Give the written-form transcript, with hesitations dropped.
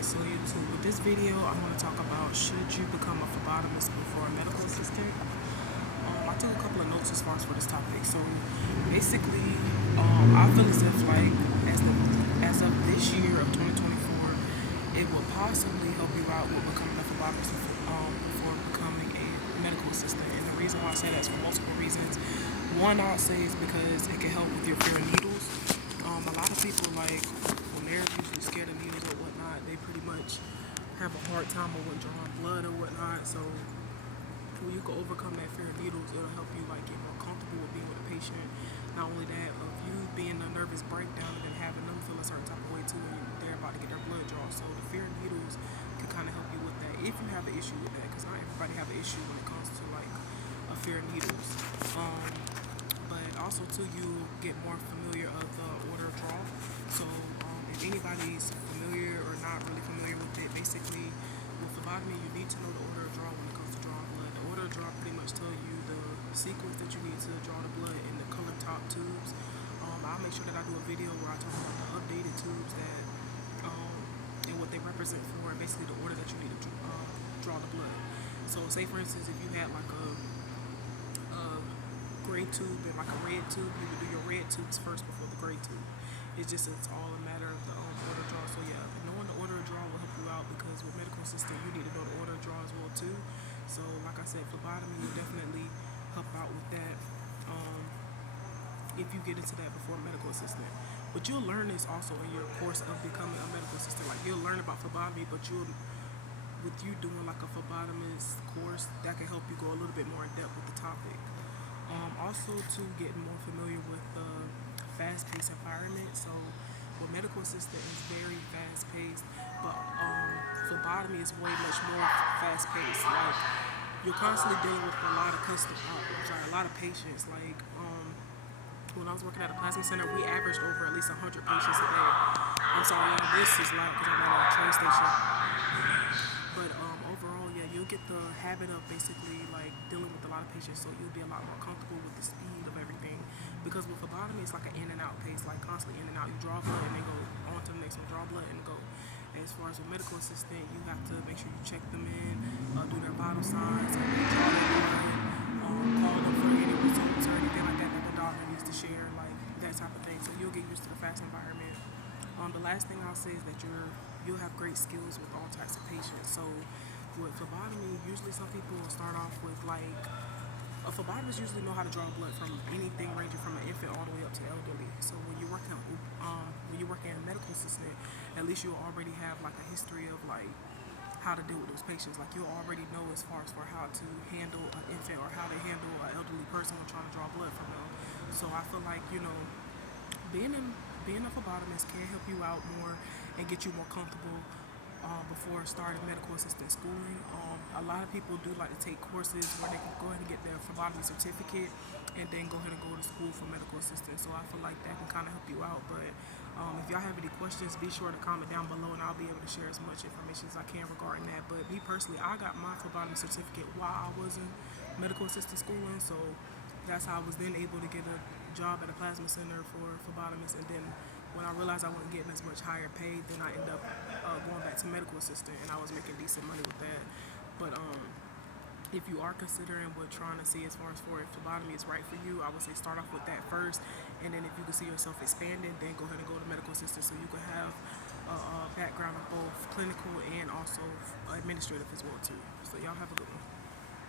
Alright, so YouTube, with this video, I'm going to talk about should you become a phlebotomist before a medical assistant. I took a couple of notes as far as for this topic. So basically, I feel as if like as of this year of 2024, it will possibly help you out with becoming a phlebotomist before becoming a medical assistant. And the reason why I say that is for multiple reasons. One, I'll say is because it can help with your fear of needles. A lot of people, like, when they're usually scared of needles or whatnot, they pretty much have a hard time with drawing blood or whatnot. So when you can overcome that fear of needles, it'll help you like get more comfortable with being with a patient. Not only that, of you being a nervous breakdown and then having them feel a certain type of way too when they're about to get their blood drawn. So the fear of needles can kind of help you with that if you have an issue with that, because not everybody have an issue when it comes to like a fear of needles. But also too, you get more familiar of the order of draw. So if anybody's familiar or not really familiar with it, basically with phlebotomy, you need to know the order of draw when it comes to drawing blood. The order of draw pretty much tells you the sequence that you need to draw the blood in the colored top tubes. I'll make sure that I do a video where I talk about the updated tubes that and what they represent for, and basically the order that you need to draw the blood. So say for instance, if you had like a gray tube and like a red tube, you would do your red tubes first before the gray tube. It's all a matter of the order of draw. So yeah, knowing the order of draw will help you out, because with medical assistant you need to know the order of draw as well too. So like I said, phlebotomy will definitely help out with that if you get into that before medical assistant. But you'll learn this also in your course of becoming a medical assistant. Like you'll learn about phlebotomy, but with you doing like a phlebotomist course, that can help you go a little bit more in depth with the topic. Also to get more familiar with the fast-paced environment. So with medical assistant is very fast-paced, but phlebotomy is way much more fast-paced. Like you're constantly dealing with a lot of a lot of patients. Like when I was working at a plasma center, we averaged over at least 100 patients a day. I'm sorry, this is loud because I'm at a train station. But overall, yeah, you'll get the habit of basically like dealing with a lot of patients, so you'll be a lot more comfortable with the speed of everything. Because with phlebotomy, it's like an in and out pace, like constantly in and out. You draw blood and then go on to the next one, draw blood and go. And as far as a medical assistant, you have to make sure you check them in, do their vital signs, and draw their blood, call them for any results or anything like that the doctor needs to share, like that type of thing. So you'll get used to the fast environment. The last thing I'll say is that you'll have great skills with all types of patients. So with phlebotomy, usually some people will start off with like, a phlebotomist usually know how to draw blood from anything ranging from an infant all the way up to the elderly. So when you're working a medical assistant, at least you'll already have like a history of like how to deal with those patients. Like you'll already know as far as for how to handle an infant or how to handle an elderly person when trying to draw blood from them. So I feel like, being a phlebotomist can help you out more and get you more comfortable before starting medical assistant schooling. A lot of people do like to take courses where they can go ahead and get their phlebotomy certificate and then go ahead and go to school for medical assistant. So I feel like that can kind of help you out. But if y'all have any questions, be sure to comment down below and I'll be able to share as much information as I can regarding that. But me personally, I got my phlebotomy certificate while I was in medical assistant schooling. So that's how I was then able to get a job at a plasma center for phlebotomists. And then when I realized I wasn't getting as much higher pay, then I ended up going back to medical assistant, and I was making decent money with that. But if you are considering trying to see as far as for if phlebotomy is right for you, I would say start off with that first, and then if you can see yourself expanding, then go ahead and go to medical assistant, so you can have a background of both clinical and also administrative as well too. So y'all have a good one.